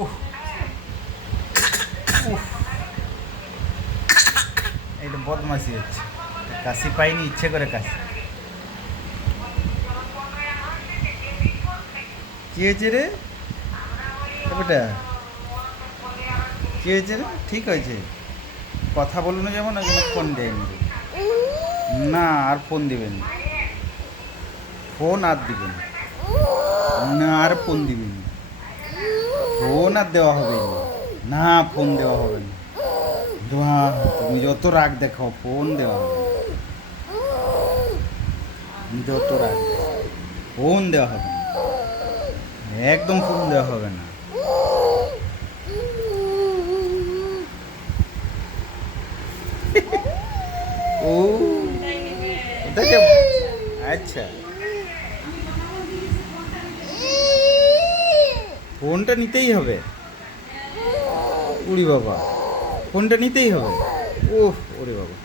উফ উফ, এটা বদমাসি হচ্ছে, কাশি পাইনি, ইচ্ছে করে কাশি। কি হয়েছে রে বেটা, কি হয়েছে রে? ঠিক হয়েছে, কথা বলুন না, যেমন ওই জন্য ফোন দেয়নি। না আর ফোন দিবেন না, ফোন আর দিবেন না, আর ফোন দিবেন না, ফোন আর দেওয়া হবে না, না ফোন দেওয়া হবে না। তুমি যত রাগ দেখাও ফোন দেওয়া হবে না, তুমি যত রাগ দেখাও, ফোন দেওয়া হবে না, একদম ফোন দেওয়া হবে না। ও ওটাকে, আচ্ছা, ফোনটা নিতেই হবে। উড়ি বাবা, ফোনটা নিতেই হবে। ওহ ওরে বাবা।